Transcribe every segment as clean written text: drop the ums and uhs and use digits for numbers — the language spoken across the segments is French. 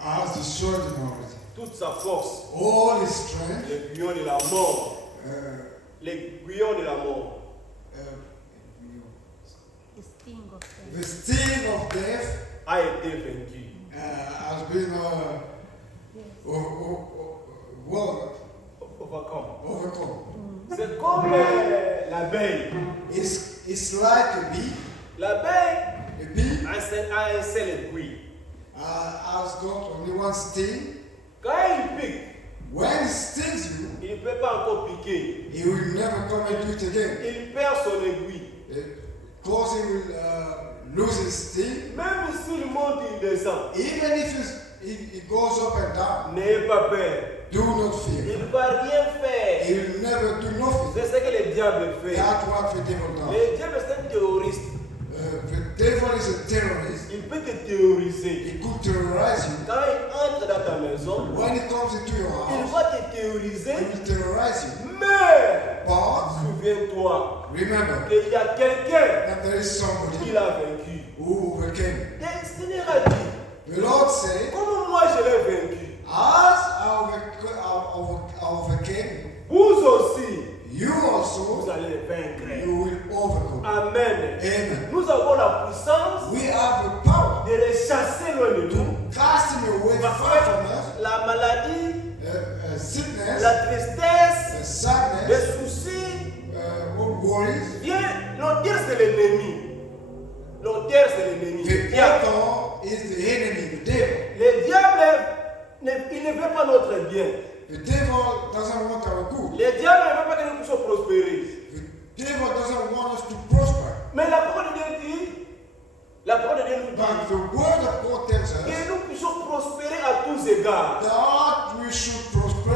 has destroyed him already. Toute sa force, All his strength, l'aiguillon de la mort, uh, l'aiguillon de la mort, The sting of death. the sting of death a été vaincu. has been overcome. C'est comme l'abeille. It's like a bee. L'abeille A bee a un seul aiguille. has got only one sting. Quand il pique, When it stings you, il ne peut pas encore piquer. he will never come and do it again. Il perd son aiguille. Because he will lose his sting. Même s'il monte, il descend. Even if he goes up and down, N'ayez pas peur. do not fear. Il ne va rien faire. He will never do nothing. C'est ce que le diable fait. That's what the devil does. Le diable c'est un terroriste. The devil is a terrorist. Il peut te terroriser. He could terrorize you. Quand il entre dans ta maison, When he comes into your il house, va te he terroriser. will terrorize you. Mais But souviens-toi remember qu'il y a quelqu'un that there is qui somebody l'a vaincu. who overcame. Et le Seigneur a dit, The Lord said, comme moi je l'ai vaincu, as I overcame, vous aussi, you vous also allez le vaincre. you will overcome. Amen. Amen. Nous avons la puissance We have the power de les chasser loin de nous. to cast him away Parce far from que us. la maladie, Sickness, la tristesse, les sadness, soucis, all worries. l'auteur c'est l'ennemi. L'auteur c'est l'ennemi. The Le diable. author is the enemy, the devil. Le diable, il ne veut pas notre bien. The devil doesn't want our good. Le diable ne veut pas que nous puissions prospérer. The devil doesn't want us to prosper. Mais la parole de Dieu dit, la parole de Dieu nous But dit the word of God tells us que nous puissions prospérer à tous égards. that we should prosper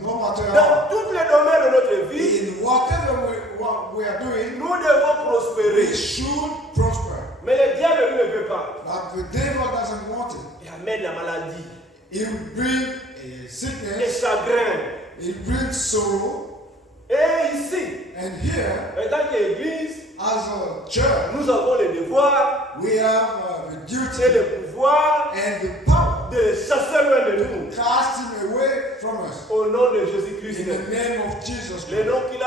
no matter Dans how. tous les domaines de notre vie, In whatever what we are doing, nous devons prospérer. we should prosper. Mais le diable lui ne veut pas. But the devil doesn't want it. Il amène la maladie, He will bring les sickness, chagrins. he brings sorrow. Et ici, And here, en tant qu'Église, as a church, nous avons le devoir we have the et duty le pouvoir and the power de les chasser loin de nous. to cast him away from us. Au nom de In Jésus-Christ. the name of Jesus Le Christ. nom qu'il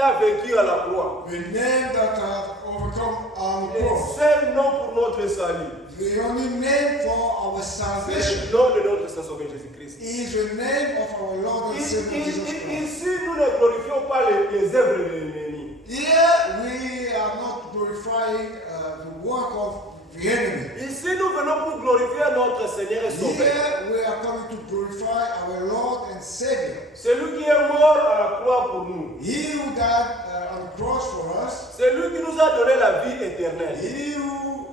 a vaincu à la croix. The name that has overcome our Le cross. seul nom pour notre salut. The only name for our C'est salvation le nom de notre Sauveur Jésus-Christ. is the name of our Lord and Savior Jesus Christ. Ici, nous ne glorifions pas les œuvres de l'ennemi. Here we are not glorifying the work of the enemy. Ici, nous venons pour glorifier notre Seigneur et Sauveur. Here we are coming to glorify our Lord and Savior. C'est lui qui est mort à la croix pour nous. He who died on the cross for us. C'est lui qui nous a donné la vie éternelle. He who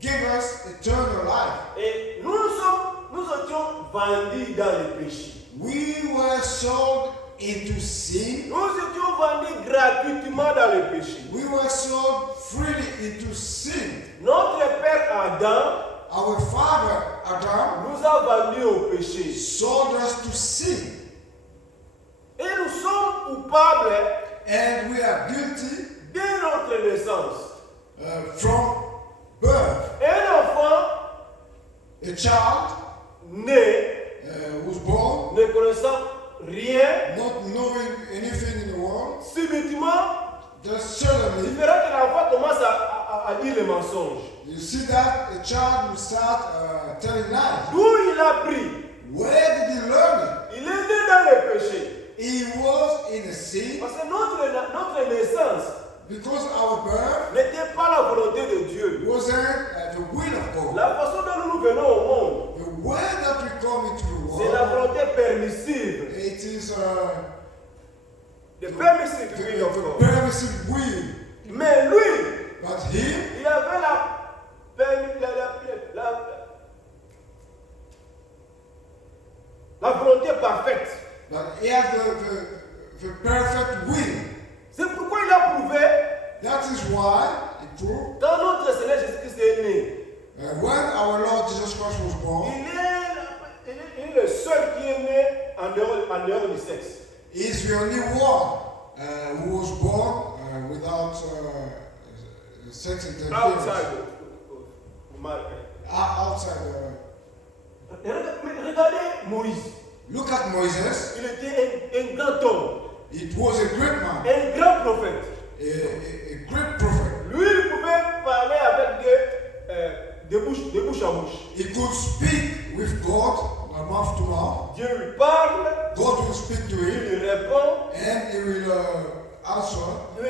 gave us eternal life. Et nous étions vendus dans le péché. We were sold into sin. Nous étions vendus gratuitement dans le péché. We were sold freely into sin. Notre père Adam Our father Adam nous a vendus au péché. sold us to sin. Et nous sommes coupables And we are guilty dès notre naissance. from birth. Un enfant A child né, was born ne connaissant rien, not knowing anything in the world. subitement, Just tu suddenly, verras que l'enfant commence à dire les mensonges. you see that a child will start telling lies. D'où il a pris? Where did he learn it? Il est né dans le péché. He was in a sin Parce que notre naissance because our birth n'était pas la volonté de Dieu. wasn't the will of God. La façon dont nous venons au monde, The way that we come into the c'est la world, volonté permissive. it is The permissive will of the God. permissive will. Mais lui, But him, il avait la volonté parfaite. but he has the perfect will. C'est pourquoi il a prouvé, That is why he proved quand notre Seigneur Jésus-Christ est né, when our Lord Jesus Christ was born, il est le seul qui est né en dehors du sexe. he's the only one who was born without sex interference. Outside. Outside Moïse. Look at Moses. Il était un grand homme, It was a great man, un grand prophète. a great prophet. Lui, il pouvait parler avec de bouche à bouche. He could speak with God, mouth to mouth. Dieu lui parle, God will speak to il him, lui répond. and he will answer, Lui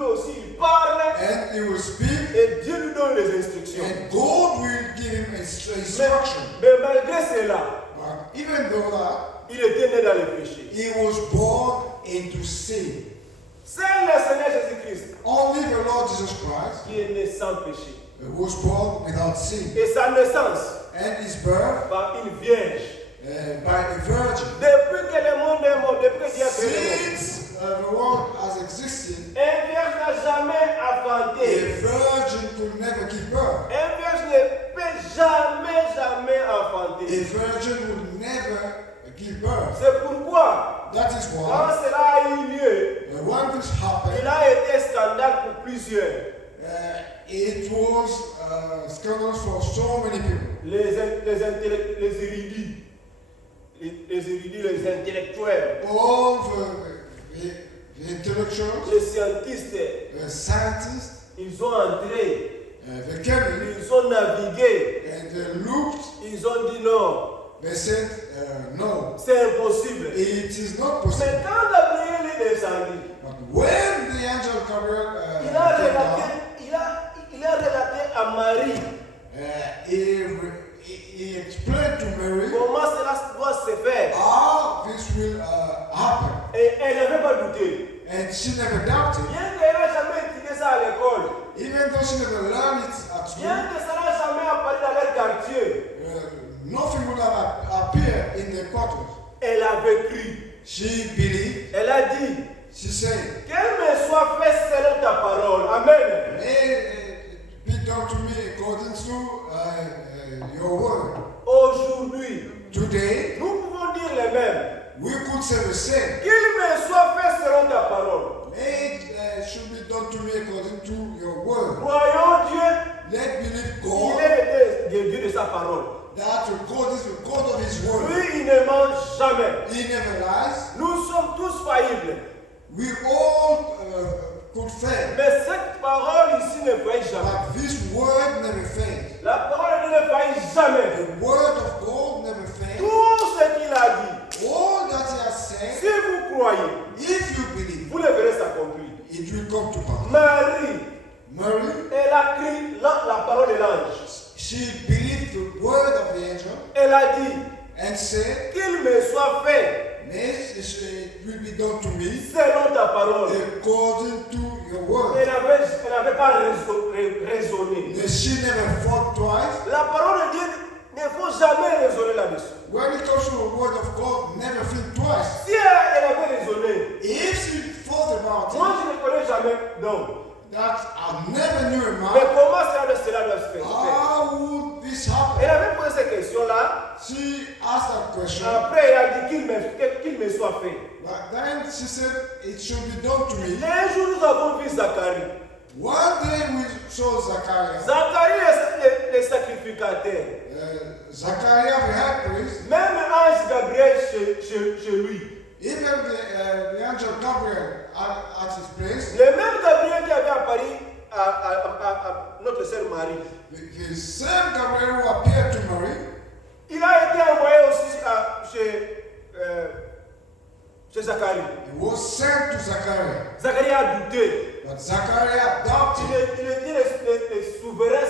aussi, il parle and he will speak, et Dieu lui donne les instructions. and God will give him instruction. Mais malgré cela, But even though that, il était né dans le péché. he was born into sin. C'est le Seigneur Jésus-Christ Only the Lord Jesus Christ qui est né sans péché. was born without sin. Et sa naissance And his birth par une vierge. by a virgin. Depuis que le monde est mort, depuis que Dieu a créé le monde, Since the world has existed, un vierge n'a jamais a enfanté. virgin could never give birth. Un vierge ne peut jamais A enfanter. virgin would never give birth. C'est pourquoi, That is quand why cela a eu lieu, when this il happened, a été scandale pour plusieurs. it was scandalous for so many people. Les érudits, les intellectuels, All the intellectuals, les scientistes, the scientists, ils ont entré, they came in ils ont navigué, and they looked, ils ont dit non, they said, no, c'est impossible. it is not Mais possible. quand Gabriel est descendu, But when the angel Gabriel il came a relaté à Marie down, he explained to Mary comment cela doit se faire. how this will happen. Et elle n'avait pas douté. And she never doubted. Bien qu'elle n'a jamais étudié ça à l'école, Even though she never learned it at school, bien que ça n'a jamais apparu dans leur quartier, nothing would have appeared in the quarters. elle avait cru. She believed, Elle a dit, she said, qu'elle me soit faite selon ta parole. Amen. may it be done to me according to your word. Aujourd'hui, Today, nous pouvons dire les mêmes. we could say the same. Qu'il me soit fait selon ta parole. May it should be done to me according to your word. Croyons Dieu, Let believe il God est le Dieu de sa parole. that God is the God of his word. Lui, il ne ment jamais. He never lies. Nous sommes tous faillibles. We all could fail. Mais cette parole ici ne faillit jamais. But this word never fails. La parole de Dieu ne faillit jamais. The word of God never fails. Tout ce qu'il a dit, All that he has si said, vous croyez, if you believe, vous le verrez s'accomplir. it will come to pass. Marie, Mary, elle a cru la parole de l'ange. she believed the word of the angel Elle a dit, and said, qu'il me soit fait may it will be done to me selon ta parole. according to your word. Elle n'avait pas raisonné. She never thought twice. La parole de Dieu ne faut jamais raisonner là-dessus. When it comes to the word of God, never think twice. Si elle avait raisonné, If she thought about moi it, je ne connais jamais. Non. that I never knew a Mais man, comment cela doit se faire? how would this Elle happen? avait posé cette question-là. She asked that question, Après, elle a dit qu'il me soit fait. but then she said, it should be done to me. Un jour, nous avons vu Zacharie. One day we saw Zachariah. Zacharie est le sacrificateur. Zachariah, the high priest, Même ange Gabriel chez lui. even the angel Gabriel at his place, Le même Gabriel qui avait apparu à notre sœur Marie. the same Gabriel who appeared to Mary, Il a été envoyé aussi chez Zacharie. he was sent to Zachariah. Zacharie a douté. But Zachariah doubted. Il était le souverain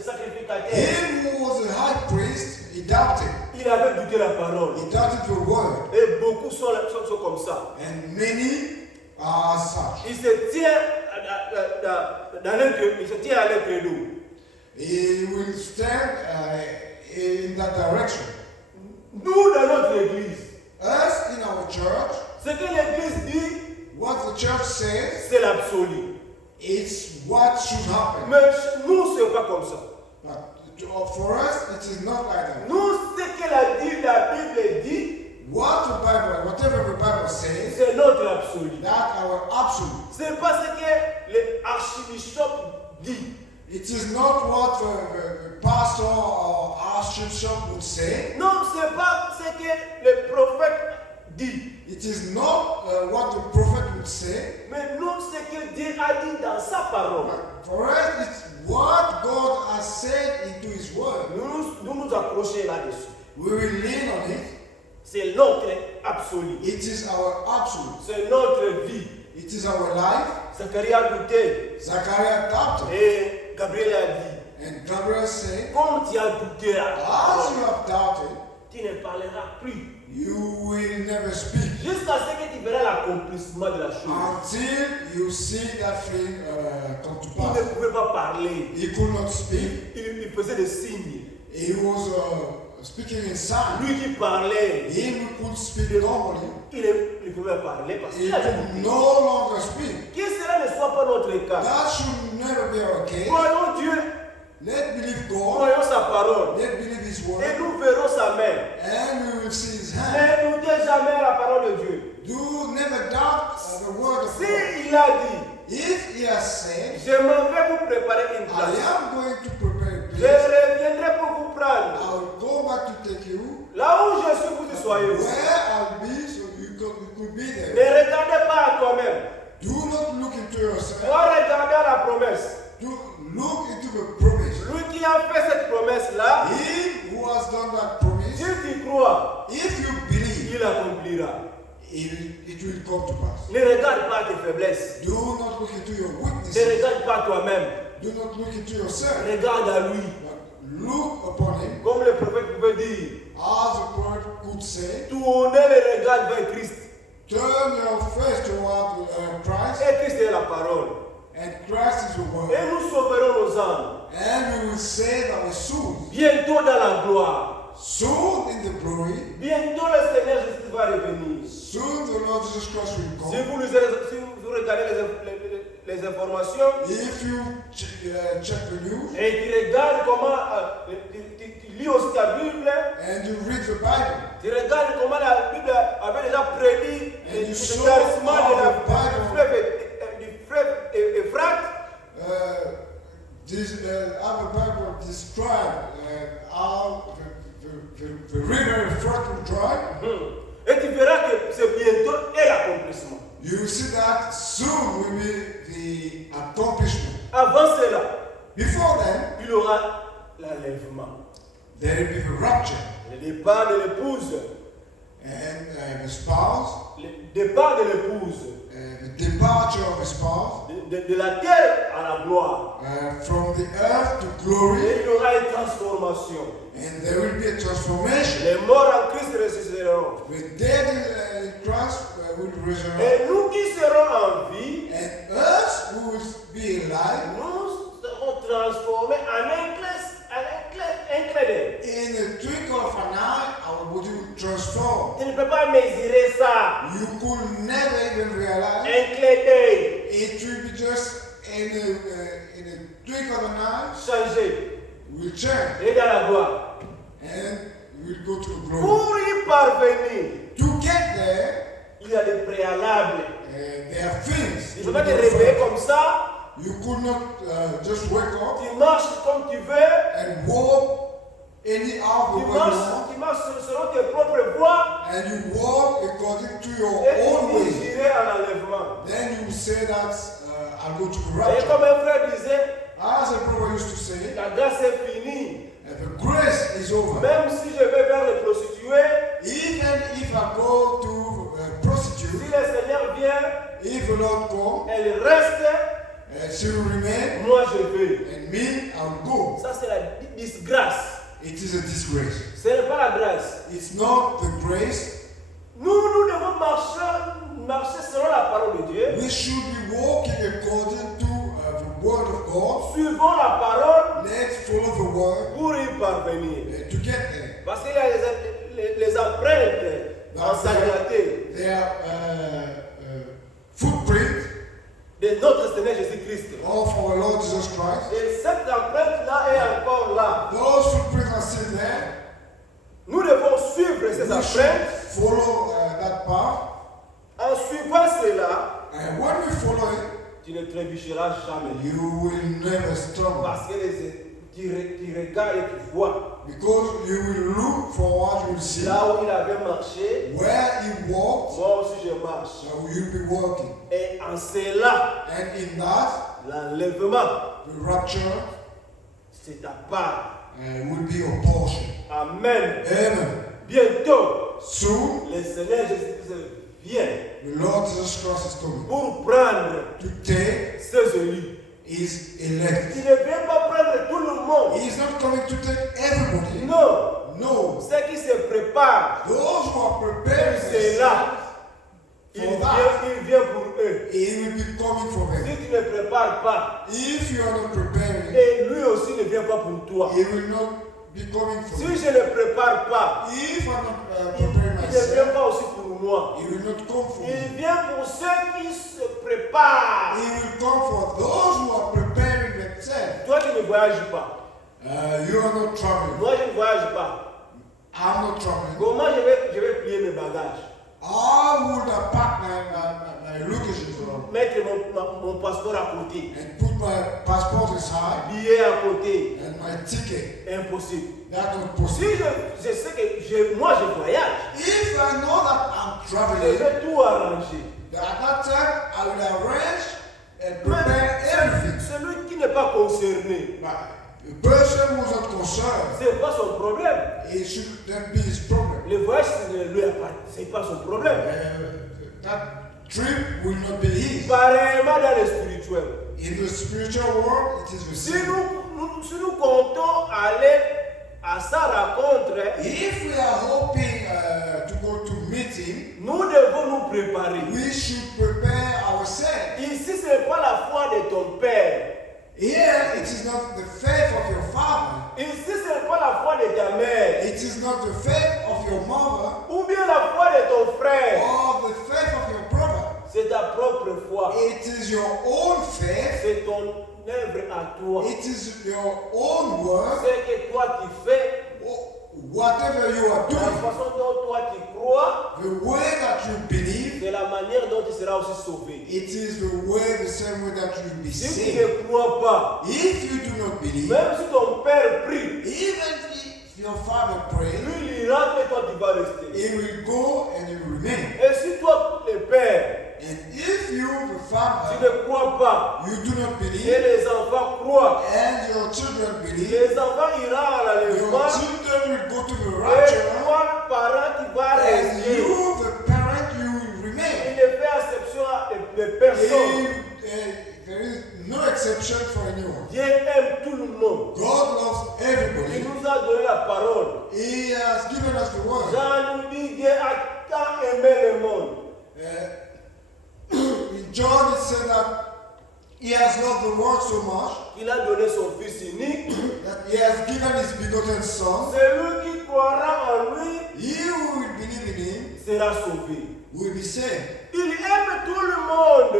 sacrificateur. Him who was a high priest, he doubted. Il avait douté la parole. He doubted the word. Et beaucoup sont comme ça. And many are such. Il se tient à l'incrédule. He will stand in that direction. Nous, dans notre église, Us in our church, ce que l'église dit, what the church says, c'est l'absolu. it's what should happen. Mais nous, ce n'est pas comme ça. But for us, it is not like that. Nous, ce que la Bible dit, Whatever the Bible says, c'est notre absolu. that our absolute. C'est pas ce que l'archbishop dit. It is not what the pastor or archbishop would say. Non, c'est pas ce que le prophète dit. It is not what the prophet would say. Mais nous, ce que Dieu a dit dans sa parole. For us, it's what God has said into His Word. Nous nous accrocher là-dessus. We will lean on it. C'est notre absolu. It is our absolute. C'est notre vie. It is our life. Zacharie a douté. Zachariah doubted. Et Gabriel a dit, And Gabriel said, comme tu as douté, as you have doubted, tu ne parleras plus. you will never speak. Jusqu'à ce que tu verras l'accomplissement de la chose. Until you see that thing come to Il ne pass. pouvait pas parler. He could not speak. Il faisait des signes. He was speaking in sign. Lui qui parlait, He could speak normally. il ne pouvait pas parler parce He qu'il avait could douté. no longer speak. Que cela ne soit pas notre cas. That should never be our case. Croyons Dieu, Let's believe God. croyons sa parole. Let's believe His Et word. nous verrons sa main. And we will see His hand. Ne doutez jamais la parole de Dieu. Do never doubt the word of God. Si il a dit, If He has said, je m'en vais vous préparer une I place. am going to prepare a Je place. reviendrai pour vous prendre. I'll go back to take you. Là où je suis, vous y soyez Where aussi. I'll be, so you could be Ne there. regardez pas à toi-même. Do not look into yourself. Toi, regardez à la promesse. Do look into the promise. Lui qui a fait cette promesse-là, He who has done that promise, si tu crois, if you believe, il accomplira. it will come to pass. Ne regarde pas tes faiblesses. Do not look into your Ne weaknesses. regarde pas toi-même. Do not look into yourself. Regarde à lui. But look upon Him. Comme le prophète pouvait dire, As the word could say, tournez le regard vers Christ. turn your face toward Christ, Et Christ est la parole. and Christ is the word. Et nous sauverons nos âmes. And we will save our souls. Bientôt dans la gloire. Soon in the glory, Bientôt le Seigneur Jésus va revenir. soon the Lord Jesus Christ will Si come. si vous regardez les informations If you check the news et tu regardes comment, tu lis aussi ta Bible, and you read the Bible, tu regardes comment la Bible avait déjà prédit And you le saw tarissement how de the Bible- du fleuve Euphrate. our Bible describe how the river Euphrates will dry. Et tu verras que c'est bientôt et l'accomplissement. You will see that soon will be the accomplishment. Avant cela, Before then, il y aura l'enlèvement. there will be the rapture Le départ de l'épouse. and the spouse, Le départ de l'épouse. the departure of the spouse De la terre à la gloire. from the earth to glory, Et il y aura une transformation. and there will be a transformation. Les morts en Christ ressusciteront. The dead in Christ will resurrect, Et nous qui serons en vie, and us who will be alive, nous serons transformés en un clin d'œil. in a twinkle of an eye, our body will transform. Tu ne peux pas mesurer ça. You could never even realize. Un clin d'œil. It will be just in a twinkle of an eye, Changer. will change, Et dans la gloire. and we'll go to the glory. Pour y parvenir, To get there, il y a des préalables. there are things. Tu ne to peux pas be te done réveiller first. comme ça. You could not just wake up Tu marches comme tu veux. and walk anyhow the way you want, Tu marches selon tes propres voies. and you walk according to your Et own tu way. j'irai à l'enlèvement. Then you will say that I'll go to the Et rapture. comme un frère disait, As a brother used to say, la grâce est finie. the grace is over. Même si je vais vers les prostituées, Even if I go to si prostitute, le Seigneur vient, if the Lord come, elle reste, she will remain, moi je vais. and me, I'll go. Ça c'est la disgrâce. It is a disgrace. Ce n'est pas la grâce. It's not the grace. Nous devons marcher selon la parole de Dieu. We should be walking according to the word of God. Suivons la parole Let's follow the word pour y parvenir. to get there. Parce qu'il y a les empreintes ensanglantées Their footprint de notre Seigneur Jésus-Christ. of our Lord Jesus Christ. Et cette empreinte-là est encore là. Those footprints are still there. Nous devons suivre ces We should empreintes. follow that path. En suivant cela, And when we follow it, tu ne trébucheras jamais. you will never stumble. Parce que tu regardes et tu vois. Because you will look forward, you will see là où il avait marché, where he walked, moi aussi je marche. so you'll be walking. Et en cela, And in that, l'enlèvement, the rapture c'est ta part. will be your portion. Amen. Amen. Bientôt, Soon, le Seigneur Jésus-Christ vient the Lord Jesus Christ is coming pour prendre to take ses élus. his elect. Il ne vient pas prendre tout le monde. He is not coming to take everybody. Non. No. Ceux qui se préparent, Those who are preparing c'est là. themselves, Il vient pour eux. he will be coming for Si them. tu ne prépares pas, If you are not preparing, et lui aussi ne vient pas pour toi. he will not be coming for Si you. je ne prépare pas, If I'm not il preparing ne vient myself, pas aussi pour moi. he will not come for me. Il vient pour ceux qui se préparent. He will come for those who are preparing themselves. Toi qui ne voyages pas, You are not traveling. moi je ne voyage pas. I'm not traveling. Comment je vais plier mes bagages? I would have packed my luggage around Mettre mon passeport à côté, and put my passport aside billet à côté, and my ticket. impossible. That's not Si possible. je sais que moi je voyage, If I know that I'm je traveling, vais tout arranger. at that time I will arrange and Mais prepare everything. celui qui n'est pas concerné, But the person who's not concerned, ce n'est pas son problème. it should then be his problem. Le voyage ne lui appartient, ce n'est pas son problème. That trip will not be his. Pareillement dans le spirituel. In the spiritual world, it is the Si same. si nous comptons aller à sa rencontre, If we are hoping to go to meet him, nous devons nous préparer. we should prepare ourselves. Ici, ce n'est pas la foi de ton père. Here, it is not the faith of your father. Ici, ce n'est pas la foi de ta mère. It is not the faith of your mother Ou bien la foi de ton frère. or the faith of your brother. C'est ta propre foi. It is your own faith. C'est ton œuvre à toi. It is your own work. Ce que toi tu fais, Whatever you are la doing, façon dont toi tu crois, the way that you believe, c'est la manière dont tu seras aussi sauvé. it is the same way that you will be Si tu saved. ne crois pas, If you do not believe, même si ton père prie, even if your father prays, lui il rentre et toi tu vas rester. he will go and he will remain. Et si toi, le père, And if you, the tu father, ne crois pas, you do not et believe, les enfants croient, and your children believe, les enfants iront à your l'enlèvement, children will go to the et rapture, toi, parent, tu vas and rester. you, the parent, you will Il remain. ne fait exception de personne. There is no exception for anyone. Dieu aime tout le monde. God loves Il everybody. nous a donné la parole. He has given us the word. Jean nous dit Dieu a tant aimé le monde. In John it said that he has loved the world so much Il a donné son Fils unique. that he has given his begotten son. Celui qui croira en lui He who will believe in him sera sauvé. will be saved. Il aime tout le monde.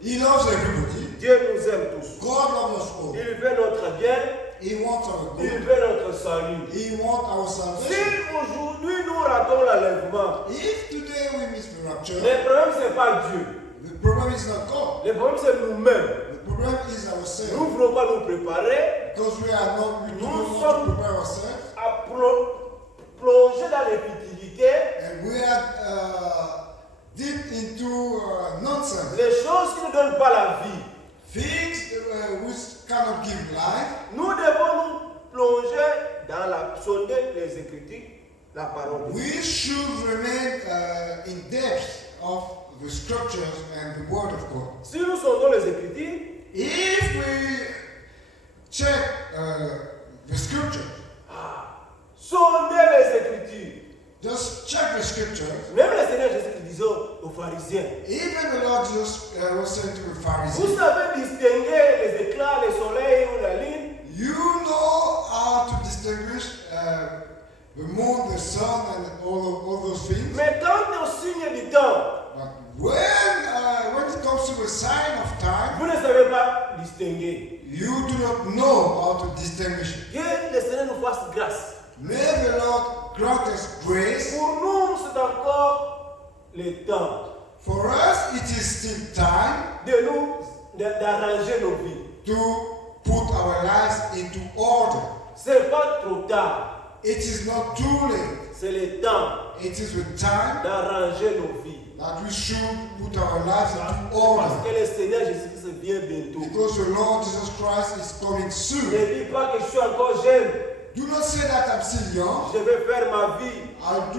He loves everybody. Dieu nous aime tous. God loves us all. Il veut notre bien. He wants our Il good. veut notre salut. He wants our Si salvation. aujourd'hui nous ratons l'enlèvement, If today we miss the rapture, le problème ce n'est pas Dieu. the problem is not God. Le problème c'est nous-mêmes. The problem is Nous ourselves. ne voulons pas nous préparer Because we do not Nous want to prepare ourselves. à plonger dans les futilités, And we are deep into nonsense. les choses qui ne donnent pas la vie. Things which cannot give life. Nous devons nous plonger dans la sonder les Écritures, la parole. We should remain in depth of the scriptures and the word of God. Si nous sondons les Écritures, If we check the scriptures, sondez les Écritures. just check the scriptures. Même le Seigneur Jésus disait aux pharisiens, Even the Lord Jesus was saying to the vous Pharisees, savez distinguer les éclats, le soleil ou la lune. you know how to distinguish the moon, the sun, and all those things. Mais quant au signe du temps, But when it comes to the sign of time, vous ne savez pas distinguer. you do not know how to distinguish it. Que le Seigneur nous fasse grâce. May the Lord grant us grace. Pour nous, c'est encore le temps For us, it is still time d'arranger nos vies. to put our lives into order. C'est pas trop tard. it is not too late. C'est le temps It is the time d'arranger nos vies. that we should put our lives into Parce order. que le Seigneur Jésus-Christ vient bientôt. Because the Lord Jesus Christ is coming soon. Ne dis pas que je suis encore jeune. Do not say that I'm still young. Je vais faire ma vie. I'll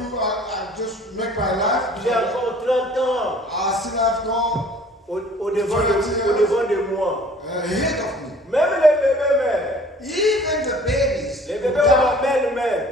just make my life. J'ai encore 30 ans I still have gone au devant de moi. ahead of me. Même les bébés mères. Even the babies, Les bébés ont la même mère.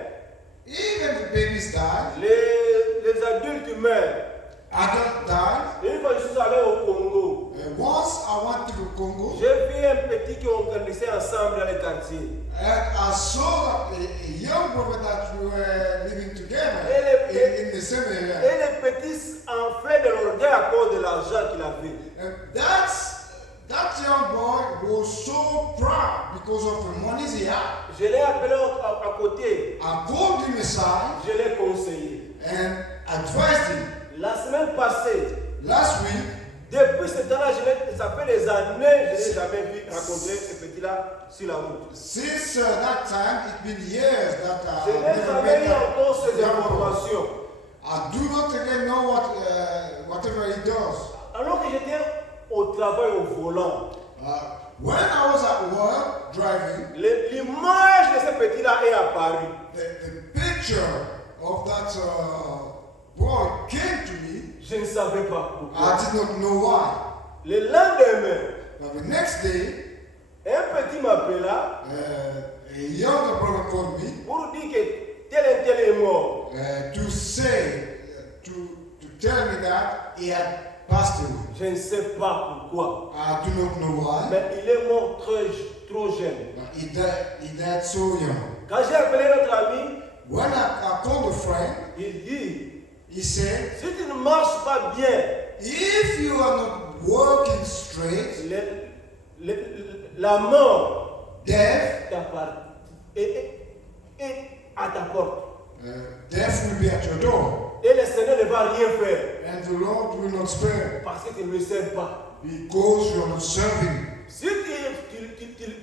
even the babies die. Les adultes meurent. Adult died. Une fois je suis allé au Congo, Once I went to the Congo j'ai vu un petit qui ont grandissé ensemble dans les quartiers. and I saw a young brother that we were living together in the same area. Et les petits enflaient de l'orgueil à cause de l'argent qu'il avait. And that young boy was so proud because of the monies he had. Je l'ai appelé à côté, I called him aside je l'ai conseillé. and advised him. La semaine passée, Last week, depuis ce temps-là, ça fait des années, je n'ai jamais vu rencontrer ce petit-là sur la route. since that time, it's been years that Je n'ai never jamais met eu that encore ces young boy. informations. I do not again know whatever he does. Alors que j'étais au travail au volant, When I was at work driving, l'image de ce petit-là est apparue. the picture of that boy came to me. Je ne savais pas pourquoi. I did not know why. Le lendemain, But the next day, un petit m'appela a younger brother called me pour dire que tel et tel est mort. to say, to tell me that he had passed away. Je ne sais pas pourquoi. I do not know why, Mais il est mort trop jeune. but he died so young. Quand j'ai appelé notre ami, When I called a friend, il dit, he said, si tu ne marches pas bien, if you are not working straight, la mort death, est à ta porte. death will be at your door, Et le Seigneur ne va rien faire and the Lord will not spare parce que tu ne le sers pas. because you are not serving. Si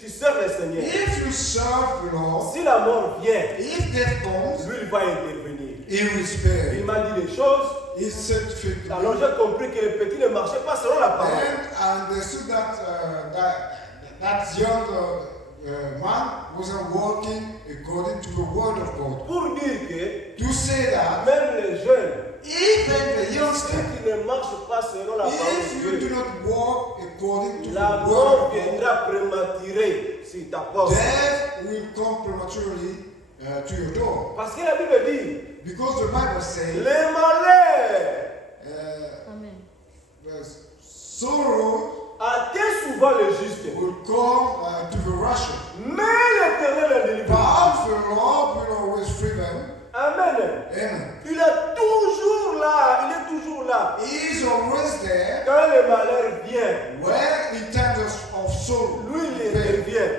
tu sers le Seigneur, If you serve the Lord, si la mort vient, if death comes, lui il va intervenir. He will spare Il you. m'a dit des choses, He said to me, alors j'ai compris que le petit ne marchait pas selon la parole. and I understood that that young man wasn't working according to the word of God. Pour dire que To say that même les jeunes, even the si youngster, tu ne marches pas selon la parole if you de do Dieu, not walk according to la the word mort of God, viendra prématurée sur ta porte. death will come prematurely to your door. Parce que la Bible dit, Because the Bible says, les malheurs Amen. sorrow atteignent souvent le juste, will come to the righteous. mais l'Éternel est délivré. But the Lord will always free them. Amen. Amen. Il est toujours là, il est toujours là. He is always there Quand le malheur vient, when in times of sorrow. lui il intervient.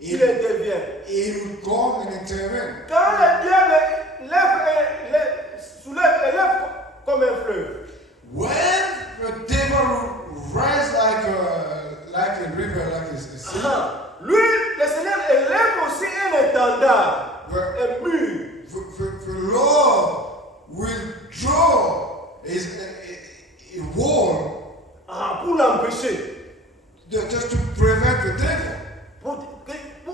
Il intervient. He will come and intervene. Quand le diable soulève et lève comme un fleuve, When the devil will rise like a river, like a sea, lui, le Seigneur élève aussi un étendard, un mur. the Lord will draw a wall Pour l'empêcher. just to prevent the devil. Pour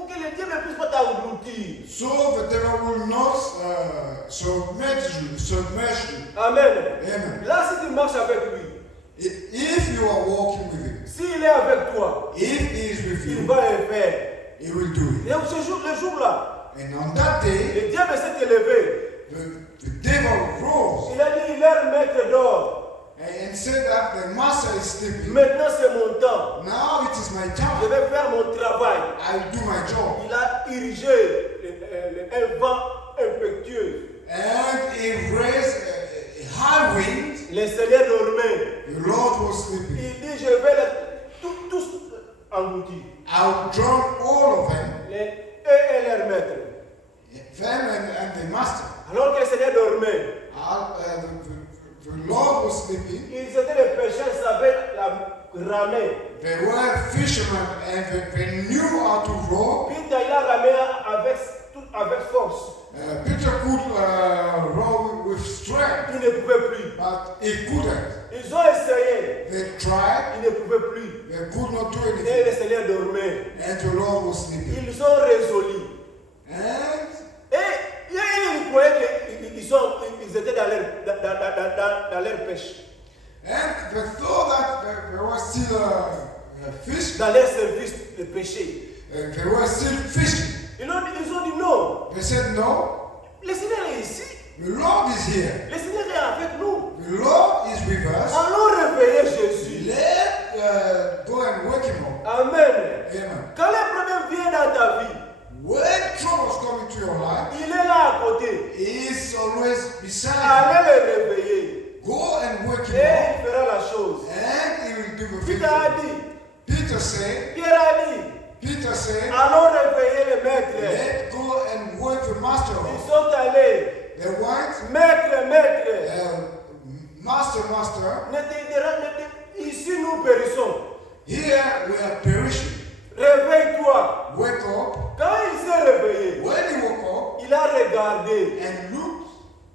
que le diable ne puisse pas t'engloutir. So the devil will not submerge you. Amen. Amen. Là, si tu marches avec lui, If you are walking with him, s'il est avec toi, if he is with il you, va le faire. he will do it. Et le jour-là, And on that day, le diable s'est élevé. the devil rose Il a dit, il est maître d'or. and said that the master is sleeping. Maintenant, c'est mon temps. Now it is my Je time. vais faire mon travail. I'll do my job. Il a irrigé un vent impétueux. And he raised a high wind. Le Seigneur dormait. The Lord was sleeping. Il dit, je vais tous engloutir. I'll drown all of them, Eux et leur maître. them and the master. Alors que le Seigneur dormait, The Lord was sleeping. ils étaient des pêcheurs, ils savaient la ramer. They were fishermen and they knew how to row. Puis il a ramé avec avec force. Peter could row with strength, Il ne pouvait plus. but he couldn't. Ils ont essayé. They tried, Ils ne pouvaient plus. they could not do Et anything, le Seigneur dormait. and the Lord was sleeping. Ils ont résolu. And Et ils croyaient qu'ils étaient dans leur pêche, they thought that there was still a fish, dans leur service de péché. they were still fishing. Ils ont dit non. They said, no, Le Seigneur est ici. the Lord is here. Le Seigneur est avec nous. The Lord is with us. Allons réveiller Jésus. Let go and wake him up. Amen. Amen. Quand les problèmes viennent dans ta vie, When troubles come into your life, il est là à côté. he is always beside Allez le réveiller. you. Go and wake Et him up, il fera la chose. and he will do the Peter a thing. dit, Peter said, Pierre a dit, allons réveiller le maître. let go and wake the master Ils up. sont allés. They went, Maître. master, Ici nous périssons. here we are perishing. Réveille-toi. Wake up. Quand il s'est réveillé, When he woke up il a regardé. and looked,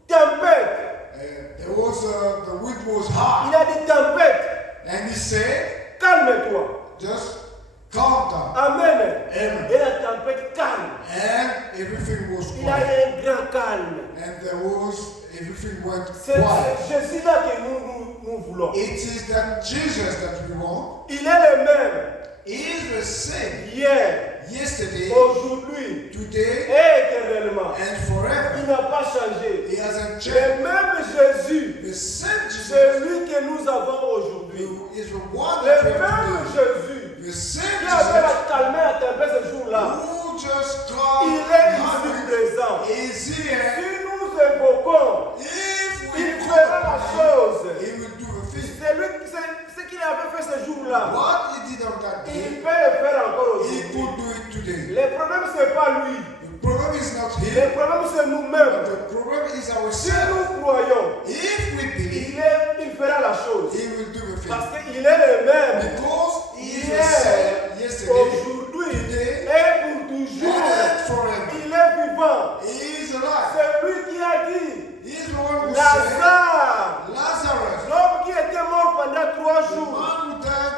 Tempête. there was the wind was high, Il a dit tempête. and he said, Calme-toi. just calm down. Amen. Amen. Et la tempête calme. And everything was Il a quiet. eu un grand calme. And everything went C'est quiet. Jésus-là que nous voulons. It is that Jesus that we want. Il est le même. He is the same Hier, yesterday, aujourd'hui today, et éternellement. and forever. Il n'a pas changé. He hasn't changed. Le même Jésus, The same Jesus celui que nous avons aujourd'hui. who is the one Le that we même have today. Jésus The same qui avait Jesus calmé la tempête ce jour-là. who just called Il est ici présent. is here. Si nous évoquons, If il we fera la call chose. him, he will do the thing. Ce qu'il avait fait ce jour-là, What he did on that il day, peut le faire encore he aujourd'hui. could do it today. Le problème, ce n'est pas lui. The problem is not Le him, problème, c'est but nous-mêmes. the problem is Si ourselves. nous croyons, If we believe, il fera la chose. he will do the thing. Parce qu'il est le même. Because he is the Hier, same yesterday, aujourd'hui today, et pour toujours. and forever. Il est vivant. He is alive. C'est lui qui a dit, He is the one who said, Lazare, Lazarus, l'homme qui était mort pendant 3 the jours, man who died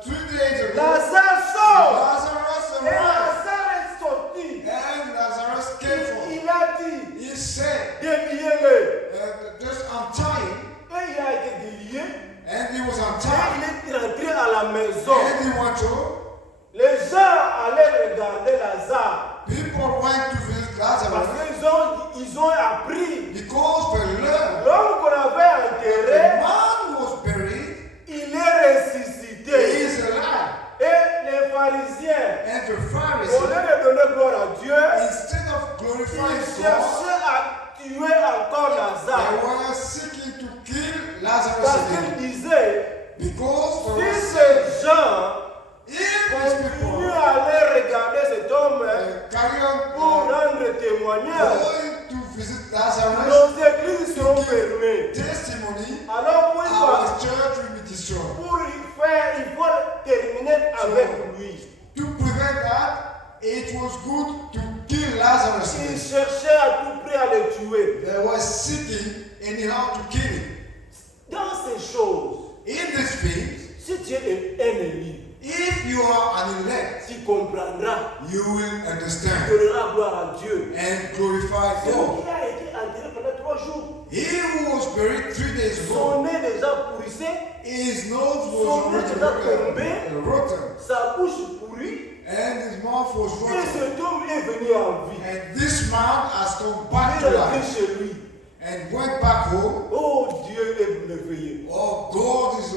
3 days ago, Lazare sort. Lazarus Et arrived. Lazare est sorti. And Lazarus came forth. Il a dit, He said, déliez-le. just untie him. Et il a été délié. And he was Et untied. il est rentré à la maison. And he went to, Les gens allaient regarder Lazare. people went to visit Parce Lazarus qu'ils ont appris. because they learned L'homme qu'on avait the enterré, man was buried, il est ressuscité. he is alive. Et les pharisiens, And the au lieu Pharisees, de donner gloire à Dieu, instead of glorifying ils God, cherchaient à tuer encore they Lazare. were seeking to kill Lazarus Parce again. qu'ils disaient, Because they were si saying, ces gens if these continuent people à aller regarder cet homme carry pour on rendre témoignage, going to visit Lazarus, nos églises seront fermées. testimony, Alors pour our church will be destroyed. il faut terminer avec lui. To prevent that, it was good to kill Lazarus Ils again. cherchaient à tout prix à le tuer. They were seeking anyhow to kill him. Dans ces choses, In these things, si tu es un élu, if you are an elect, tu comprendras, you will tu understand donneras gloire à Dieu. and glorify Celui God. qui a été enterré pendant 3 jours, He who was buried 3 days ago, son nez déjà pourrissait, his nose Son was nez déjà tombé. rotten, sa bouche pourrie, and his mouth was et rotten. cet homme est venu en vie. And this man has come back Il to est rentré life chez lui. and went back home. Oh, Dieu est merveilleux. Oh, God is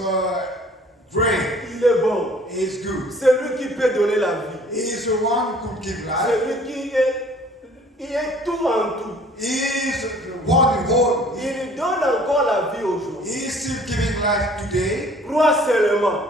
great. Il est bon. He is good. C'est lui qui peut donner la vie. He is the one who could give life. C'est lui qui est tout en tout. He is the one who holds. Il donne encore la vie aujourd'hui. He is still giving life today. Crois seulement.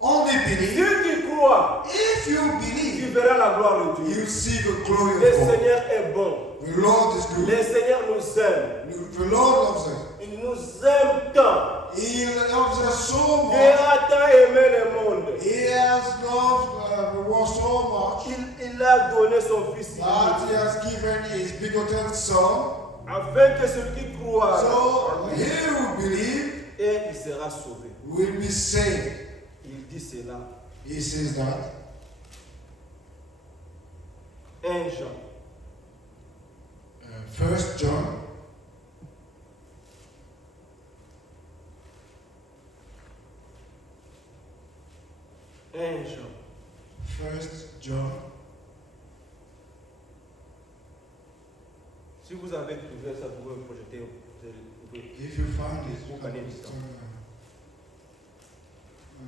Only Si believe. tu crois, If you tu believe, verras la gloire de Dieu. you see the glory Le of God. Seigneur est bon. The Lord is Le good. Seigneur nous aime. The Lord loves us. Il nous aime tant. He loves us so Dieu much. a tant aimé le monde. He has loved the world so much Il a donné son Fils that He unique, has given His begotten Son. afin que celui qui croit So he who believes et il sera sauvé. will be saved. Il dit cela. He says that. 1 Jean. 1 John. Jean. 1 John. Si vous avez trouvé ça, vous pouvez me projeter. Vous pouvez. If you find it, Vous connaissez ça.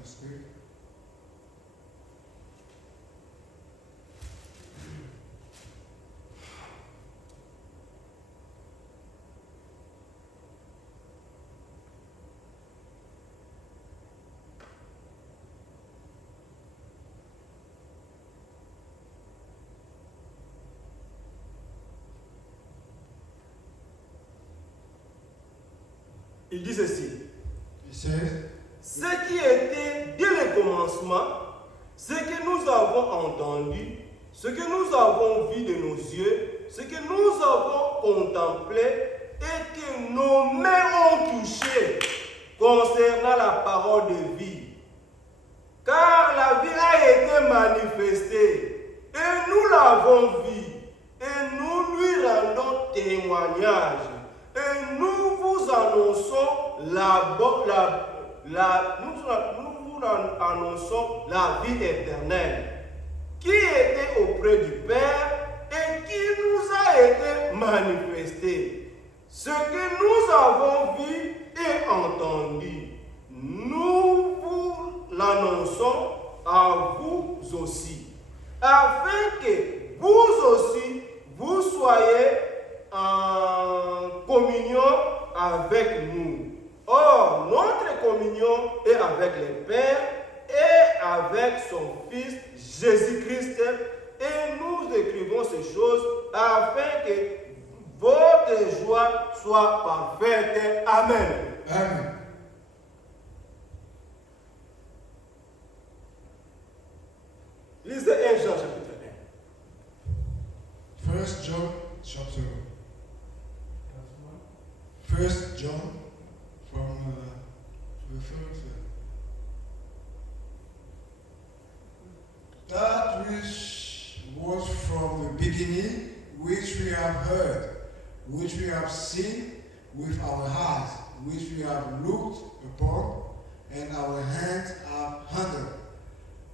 screen. Il dit ceci. He says, Ce qui était dès le commencement, ce que nous avons entendu, ce que nous avons vu de nos yeux, ce que nous avons contemplé et que nos mains ont touché concernant la parole de vie. Car la vie a été manifestée et nous l'avons vue et nous lui rendons témoignage. Et nous vous annonçons nous vous annonçons la vie éternelle qui était auprès du Père et qui nous a été manifestée. Ce que nous avons vu et entendu, nous vous l'annonçons à vous aussi, afin que vous aussi vous soyez en communion avec nous. Or, notre communion est avec le Père et avec son Fils Jésus-Christ. Et nous écrivons ces choses afin que votre joie soit parfaite. Amen. Amen. Lisez 1 Jean chapitre 1. 1 John chapter 1 John from the first that which was from the beginning, which we have heard, which we have seen with our eyes, which we have looked upon, and our hands have handled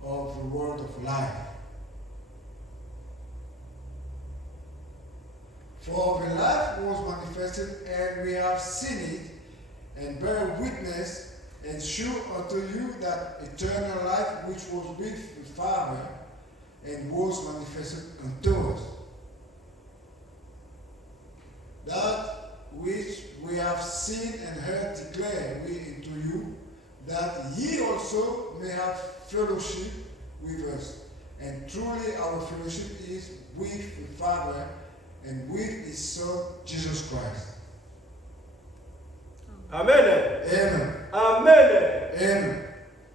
of the word of life. For the life was manifested, and we have seen it, and bear witness, and shew unto you that eternal life which was with the Father, and was manifested unto us. That which we have seen and heard declare we unto you, that ye also may have fellowship with us. And truly our fellowship is with the Father and with His Son, Jesus Christ. Amen. Amen. Amen. Amen.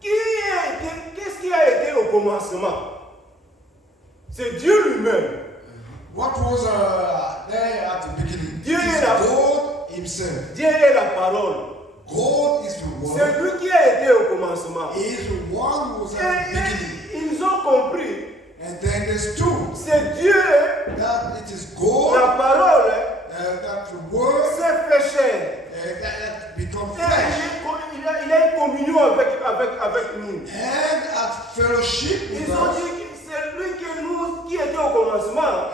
Qu'est-ce qui a été au commencement? C'est Dieu lui-même. What was there at the beginning? Dieu It is est là. God Himself. Dieu est la parole. God is the Word. C'est lui qui a été au commencement. He is the one who was at the beginning. Ils ont compris. And then there's two. C'est Dieu, That it is God, la parole, that the Word, s'est fait chair. that become Et flesh. il a une communion avec nous. And at fellowship with Ils ont us. dit que c'est lui qui était au commencement.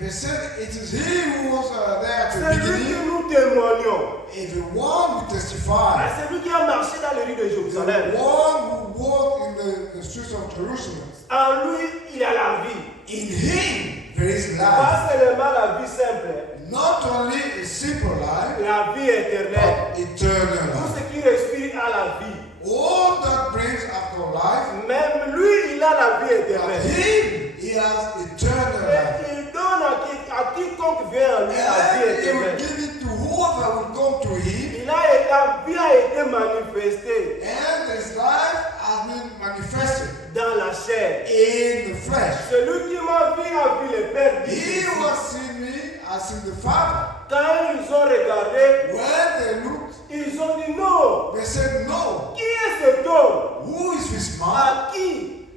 They said it is He who was there at the C'est lui beginning. que nous témoignons. Is the one who testified. C'est lui qui a marché dans les rues de The Jérusalem. one who walked in the streets of Jerusalem. En lui, il y a la vie. In Him there is life. Pas seulement la vie simple, Not only a simple life, la vie éternelle. but eternal Tout life. ce qui respire a la vie. All that brings after life, Même lui, il a la vie but éternelle. Him, He has eternal life. Et il donne à quiconque vient à lui la vie And He will éternelle. give it to whoever will come to Him. Il a la vie a été manifestée And his life has been manifested dans la chair. in the flesh. Celui qui m'a vu a vu le Père. dit He Jésus. who has seen me has seen the Father. Quand ils ont regardé, When they looked, ils ont dit non. they said, No. Qui est cet homme? Who is this man? À qui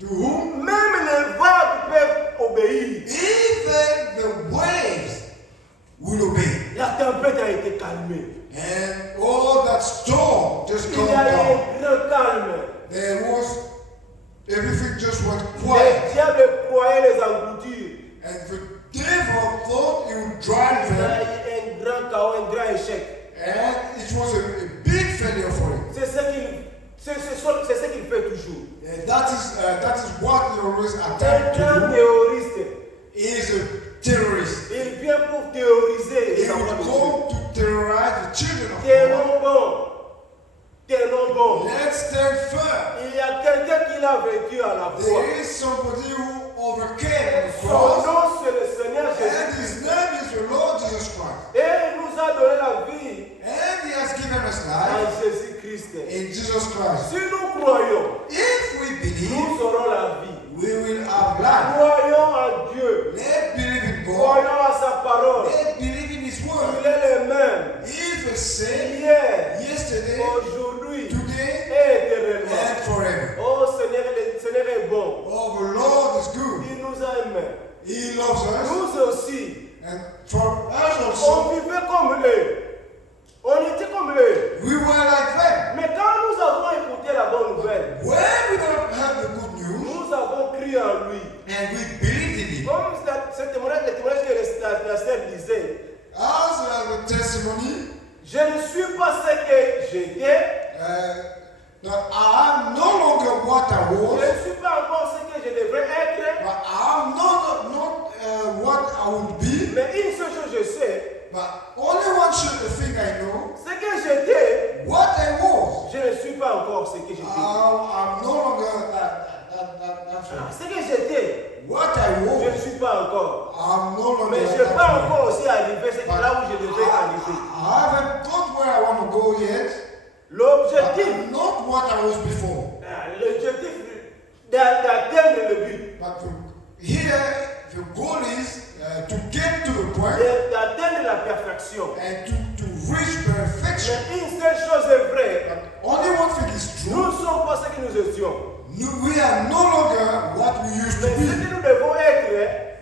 To whom même les vagues peuvent obéir. even the waves will obey. La tempête a été calmée. And all that storm just Il calmed y a eu down. un grand calme. There was, everything just went Les quiet. diables croyaient les engloutir. And the devil thought he would drive Il y a them. eu un grand chaos, un grand échec. And it was a big failure for him. C'est ce qu'il fait toujours. And that is what he always Un attempts grand to do. théoriste. He is a terrorist. Il vient pour théoriser He les enfants would de Dieu. come to terrorize the children of God. Tenons bon. Tenons bon. Let's stand firm. Il y a quelqu'un qui l'a vécu à la croix. There is somebody who overcame the Son cross, nom, c'est le Seigneur and Jésus. his name is the Lord Jesus Christ. Et il nous a donné la vie And he has given us en life Jésus-Christ. in Jesus Christ. Si nous croyons, If we believe, nous aurons la vie. we will have life. Croyons en Dieu. Let's believe in God. Croyons à sa parole. Let's believe in His Il word. est le même. He is the same Hier, yesterday, aujourd'hui today, et éternellement. and forever. Oh Seigneur, le Seigneur est bon. Oh, the Lord is good. Il nous a aimés. He loves us. Nous aussi, And for us on also, vivait comme eux. On était comme eux. we were like them. Mais quand nous avons écouté la bonne nouvelle, When we don't have the good news, nous avons cru en lui. and we believed in Him. Comme le témoignage que la sœur disait, As the testimony, je ne suis pas ce que j'étais, that I am no longer what I je was, ne suis pas encore ce que je devrais être, but I am not what I would be. mais une seule chose je sais, But only one thing I know, ce que j'étais, what I was. je ne suis pas encore ce que j'étais. I'm no longer that Ce que j'étais, what I je ne was. suis pas encore. I'm no longer Mais je ne suis pas that. encore aussi arrivé, c'est là où je devais arriver. I haven't got where I want to go yet. But L'objectif, I'm not what I was before. l'objectif d'atteindre le but, But here, the goal is to get to the point d'atteindre la perfection. and to reach perfection. Mais une seule chose est vraie, Only one thing is true. nous ne sommes pas ce que nous étions. We are no longer what we used to Mais ce be. que nous devons être,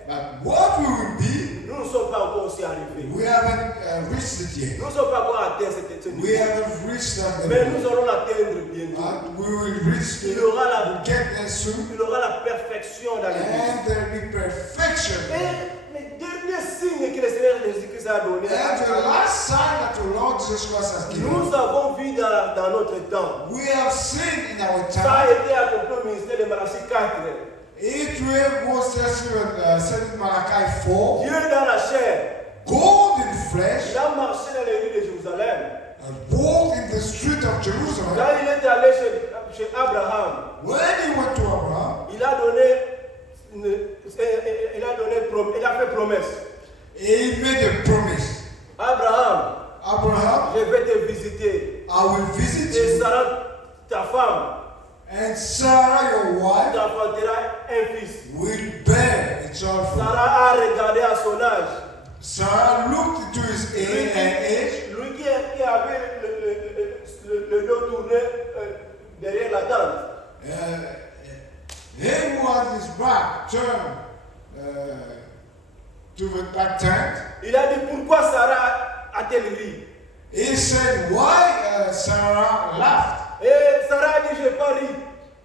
But what we will be, nous ne sommes pas encore aussi arrivés. we haven't reached it yet. Nous ne sommes pas encore atteints ce We niveau. haven't reached that Mais level. nous allons l'atteindre bientôt. But we will reach Il it. aura la, We'll get there soon. il aura la perfection dans l'église. And there will be perfection. Et le dernier signe que le Seigneur Jésus-Christ a donné, And the last sign that the Lord Jesus Christ has given, nous avons vu dans notre temps. we have seen in our Ça a time. été accompli au ministère de Malachie 4. It was said in Malachi 4, Dieu dans la chair, gold in flesh, il a marché dans les rues de Jérusalem. and walked in the street of Jerusalem. Quand il est allé chez Abraham, When he went to Abraham, il a fait promesse. he made a promise. Abraham, Abraham, je vais te visiter. I will visit Et you, Sarah, ta femme, and Sarah, your wife, t'enfanteras un fils. will bear a child for you. Sarah a regardé à son âge. Sarah looked into his age, Lui qui avait le dos tourné derrière la tente. him who had his back turned to the back tent. Il a dit pourquoi Sarah a-t-elle ri? He said, why Sarah laughed. Et Sarah a dit je n'ai pas ri.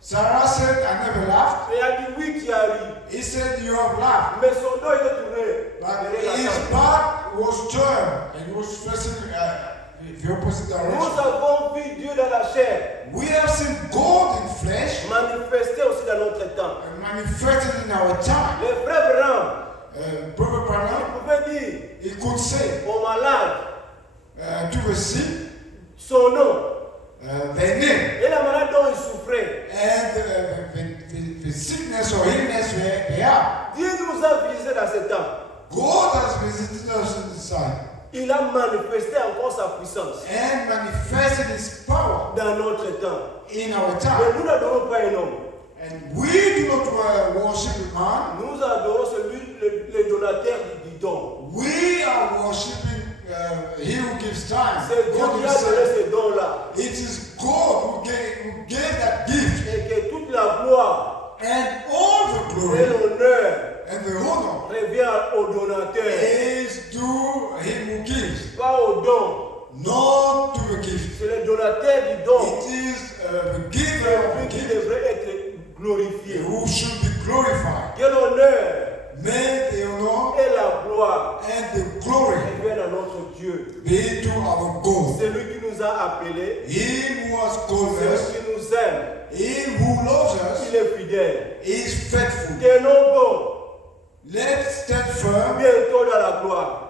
Sarah said, I never laughed. Et elle a dit oui tu as ri. He said, you have laughed. Mais son dos était tourné But derrière la his tente. back was turned and he was facing the opposite Nous direction. avons vu Dieu dans la chair We have seen gold in flesh manifester aussi dans notre temps. and manifested in our time. Les frères Branham, Brother il Branham, pouvait dire he could say aux malades to the sick, son nom their name et la maladie dont il souffrait. and the sickness or illness where they are. Dieu nous a visés dans ce temps. God has visited us in this time. Il a manifesté encore sa puissance and manifested His power dans notre temps. in our Mais time. nous n'adorons pas un homme. And we do not worship a man. Nous adorons celui, le donateur du don. We are worshiping He who gives time. C'est Dieu God qui a donné Himself. ces dons-là. It is God who gave that gift. Et que toute la gloire And all the et glory l'honneur and the honor revient au donateur, is to Him who gives, pas au don. not to the gift. C'est le donateur du don It is the giver of celui the qui gift devrait être glorifié. who should be glorified. Que l'honneur May the honor et la gloire and the glory reviennent à notre Dieu. be to our God. C'est lui qui nous a appelés, Him who has called c'est us, lui qui nous aime. Him who loves us, Il est fidèle. is faithful. Tenons bon Let's stand firm. bientôt dans la gloire.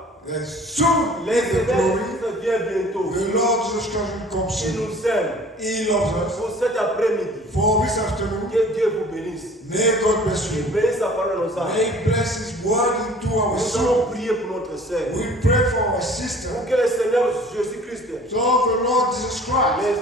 Soon Les let the glory. Seigneur vient bientôt. The Lord Jesus Christ will come Il soon. nous aime. He loves us. Pour cet après-midi, For this afternoon, que Dieu vous bénisse. may God bless Il you. bénisse sa parole à nos âmes. May He bless His word into our Nous soul. allons prier pour notre sœur. We pray for our sister. Pour que le Seigneur Jésus-Christ So the Lord Jesus Christ les